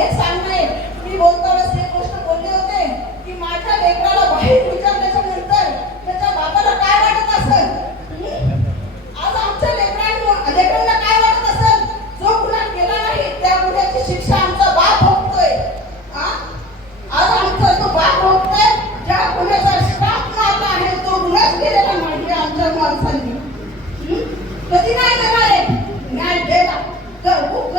हेच सांगणार मी बोलतानाच एक गोष्ट बोलले होते की माझ्या लेकराला बाहेर विचारल्याच्या नंतर त्याच्या बापाला काय वाटत असेल? आज आमच्या लेकरांना लेकरांना काय वाटत असेल? जो गुन्हा केला नाही त्या गुन्ह्याची शिक्षा आमचा बाप भोगतोय. आज आमचा तो बाप भोगतोय ज्या गुन्ह्याचा श्राप मारला आहे तो गुन्हाच केलेला मांडला आमच्या माणसांनी. कधी नाही देणार न्याय देणार तर खूप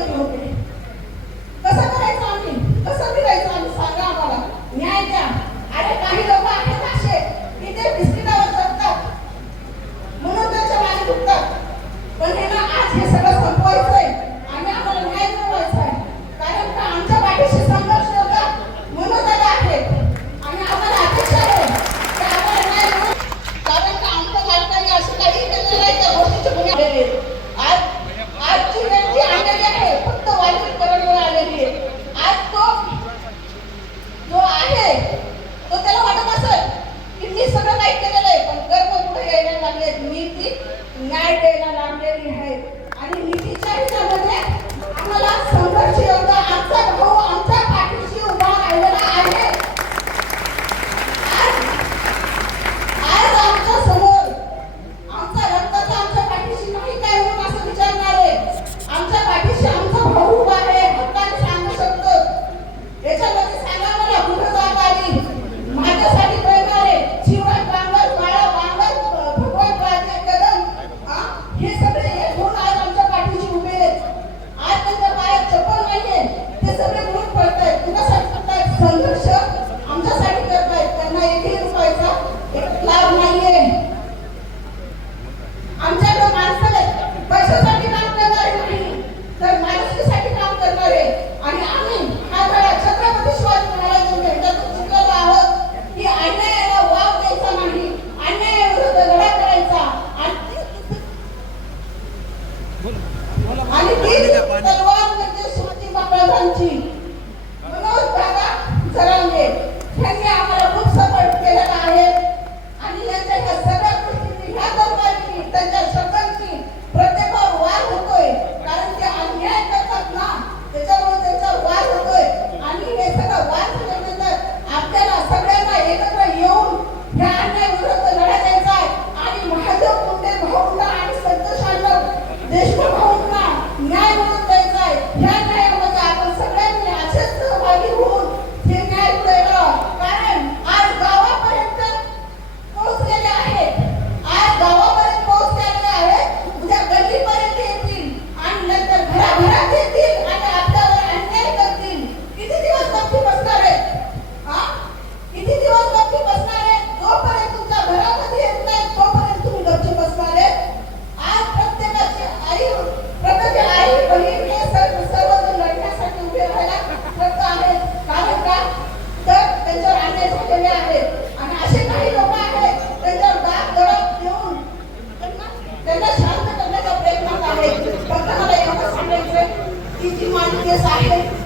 de lo que आणि ती तलवार म्हणजे स्मृती महाराजांची दादा Yes, I